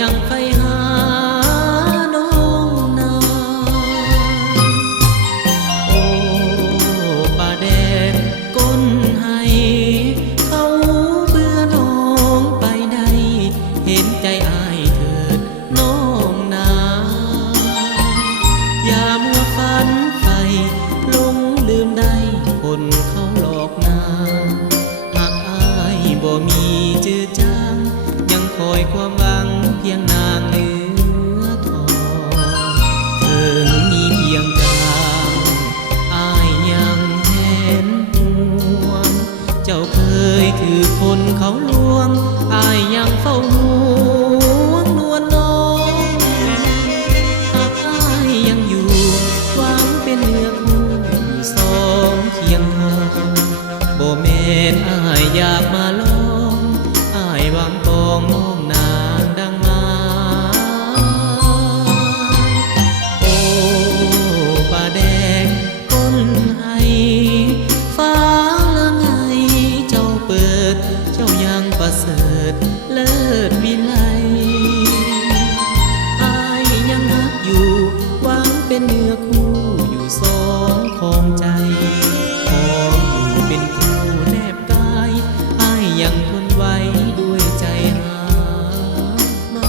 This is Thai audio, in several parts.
ยังไฟหาน้องนาโอ้ป่าแดงก้นให้เขาเบื่อน้องไปใดเห็นใจอ้ายเถิดน้องนาอย่ามัวฝันใฝ่หลงลืมได้คนเขาหลอกนาหากอ้ายบ่มีจื่อจางยังคอยความหวังเพียงนางเนื้อทองถึงมีเพียงกางอ้ายยังเห็นห่วงเจ้าเคยถือคนเขาลวงอ้ายยังเฝ้าห่วงนวลน้องหากอ้ายยังอยู่หวังเป็นเนื้อคู่สองเคียงข้างบ่แม่นอ้ายอยากมาลองอ้ายหวังปองน้องนางดังมาโอ้ป่าแดงก้นให้ฟ้าละไงเจ้าเปิดเจ้ายังประเสริฐเลิศวิไลอ้ายยังรักอยู่หวังเป็นเนื้อคู่อยู่สองของใจขออยู่เป็นคู่แนบกายอ้ายยังทนไว้ด้วยใจหามั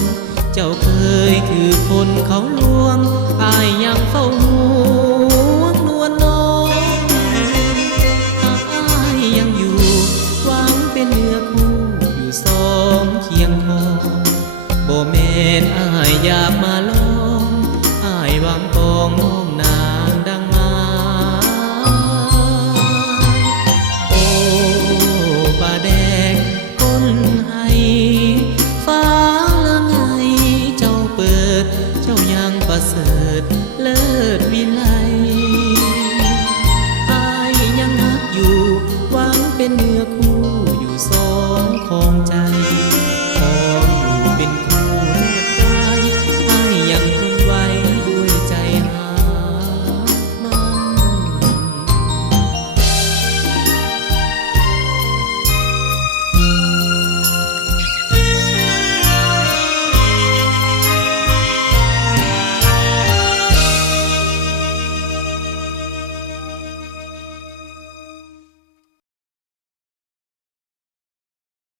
นเจ้าเคยถือคนเขาลวงอ้ายยังเฝ้าห่วงนวลน้องหากอ้ายยังอยู่หวังเป็นเนื้อคู่อยู่สองเคียงคอบ่แม่นอ้ายอยากมาลองอ้ายหวังปองน้องนางดังมาโอ้ป่าแดงก้นให้ฟ้าเจ้ายังประเสริฐเลิศวิไลอ้ายยังรักอยู่หวังเป็นเนื้อคู่อยู่สองของใจ